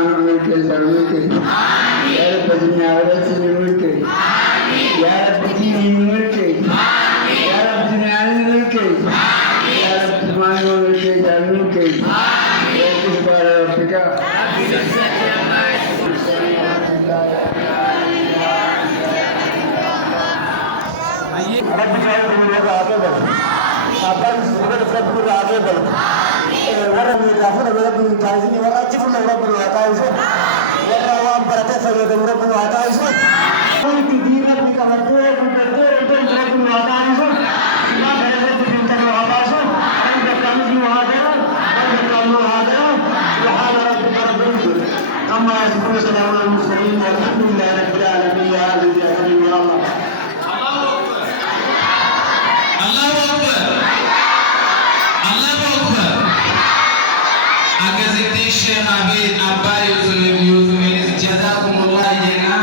الملك الملك يا رب الدنيا ورثني الملك يا رب ديني الملك يا رب الدنيا الملك يا رب سبحان الملك الملك يا كبار ربك رب جعل من وضع عقبه أبان سورة رب العقبه ورب الرحمن ورب الكاظم ورجف رب العقائز ورب بركة سيد رب العقائز كل دين ربك مدعو رب العقائز ما بلغت بنت العقائز عند كامل وهذا عند كامل وهذا سبحان ربك رب العزة أما يصفون سلام على المرسلين والحمد لله رب العالمين يا عزيز يا كريم يا الله Sheikh Abid Abba Yusuf jazakumullah jena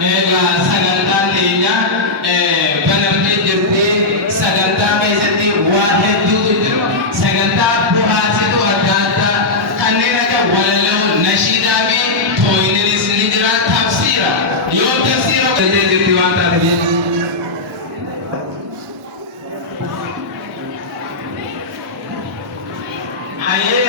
ega sagantan lenya banamne jirte saganta meizati wahid jutu saganta buhasitu adata kanera ka walalo nashida bi toinelis nidra tafsira yo tafsira jirti wanta tabi aye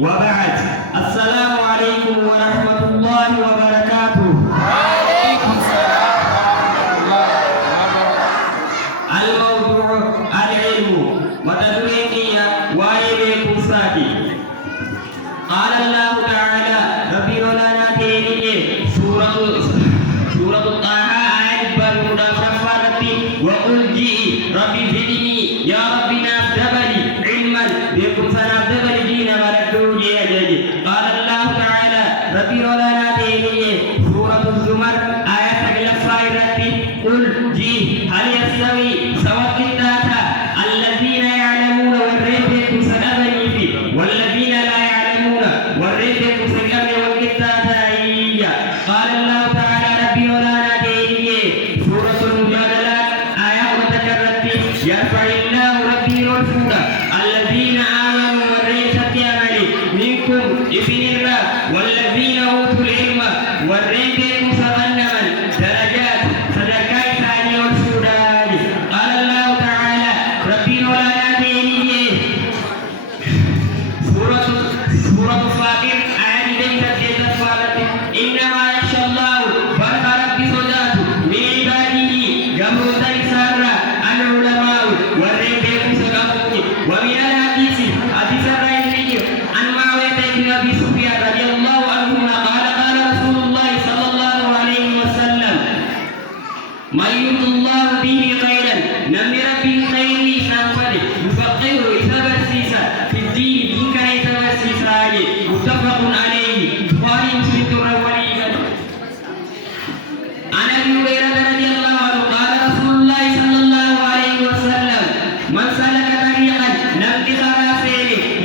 وبعد السلام عليكم ورحمة الله وبركاته. وعليكم السلام ورحمة الله وبركاته. الموضوع العلم وتدرينية وإليكم سادي. قال الله تعالى ربي لنا تيني سورة طه آية برمودا فرفارتي وقل جي ربي زدني يا ربي نافدبني علما بكم سنافدبني دين ولدو جي أجاجي. قال الله تعالى ربي لنا تيني سورة الزمر آية الفائرتي قل جي هل يستوي سواء الذين يعلمون الذين آمنوا والريسة عملي منكم ابن الله والذين أوتوا العلم والريسة مسبنما درجات صدقاء ثاني والسودان. قال الله تعالى ربنا ولا يأتيني سورة فاطر آية ليست جيدة فارة إنما يخشى الله فرق ربي صداته من عباده جمهور سارة العلماء والرجال سقفوني ومن الحديث حديث الرئيسي عن معاوية بن أبي سفيان رضي الله عنهما قال قال رسول الله صلى الله عليه وسلم من يرد الله به خيرا نم ربي خير سنفره يفقهه يتبسيسا في الدين دين كان يتبسيسا متفق عليه بخاري مسلم الأولين. عن ابي هريره رضي الله عنه قال رسول الله صلى الله عليه وسلم من سلك طريقا لم تخراسه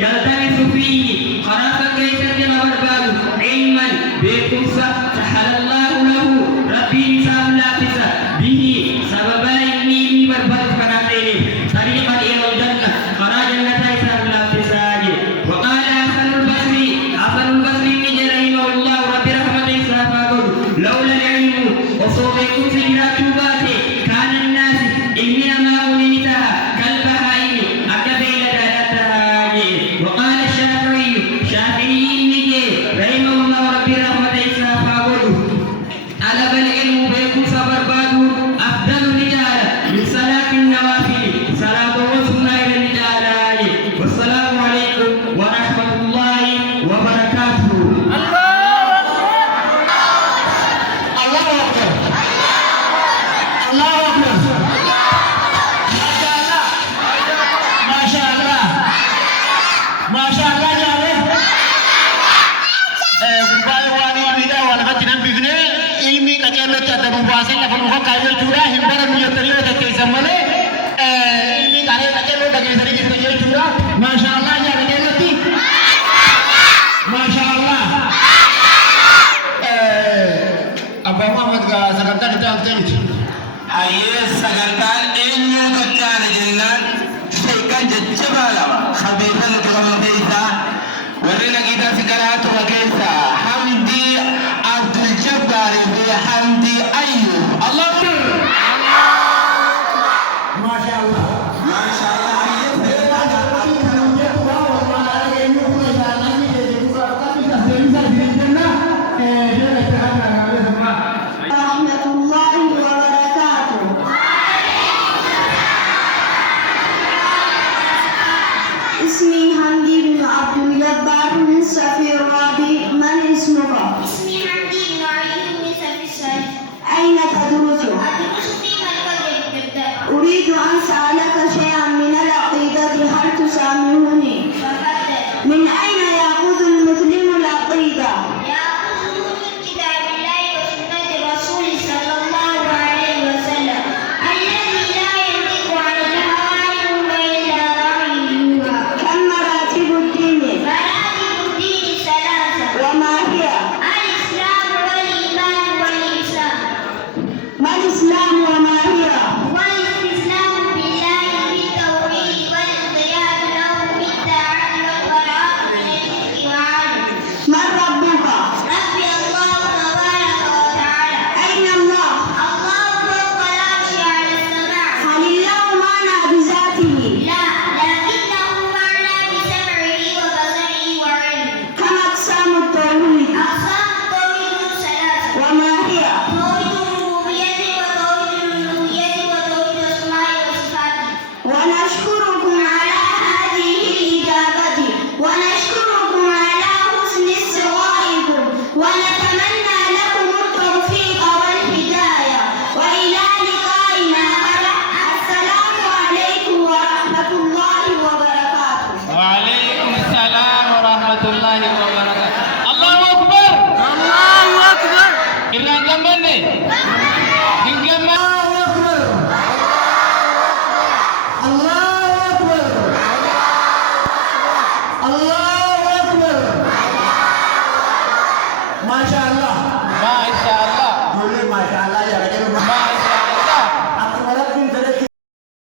يلتمس فيه خرافا كيف تغربان علما بكم سهل الله له ربي نسام لافسا به سبب علمي برباد كراتين طريقا الى الجنه خراج النتائج سهل لافسا. وقال حسن البصري من رحمه الله ربي رحمته سافاقول لولا العلم وصوبكم سجرات باته كان الناس علمنا ما أولمتها كالبهائم أكبر دالتها. وقال الشافعي رحمه الله ربي رحمته سافاقول طلب العلم بيكم سبرباده أفضل رجال من صلاة النوافل صلاة وسنة الرجال. والسلام عليكم ورحمة الله وبركاته. الله أكبر الله أكبر ما شاء الله ما شاء الله جابر قبائل واني وميدا ونفتنا بغنى علمي كجلو تدبو باسل لفنوخ كايو جورا همبرا ميوتريو تكيسمالي علمي كاري كجلو تكيسري كيسري جورا ما شاء الله جابر جلتي ما شاء الله Abang Muhammad ka sagantan itu aktif. Ayah sagantan ilmu kecil jenengan sekan jejabala khabiran kalau kita warna kita sekarang tu kita Hamdi Abdul Jabbar bin Hamdi Ayub Allah Masya Allah. Masya Allah. ورحمة الله وبركاته. اسمي حمدي بن عبد الجبار من صفي الرابي. من اسمك؟ اسمي حمدي بن علي بن سفي الشريف. أين تدرس؟ أدرس في مركز الإبداع. أريد أن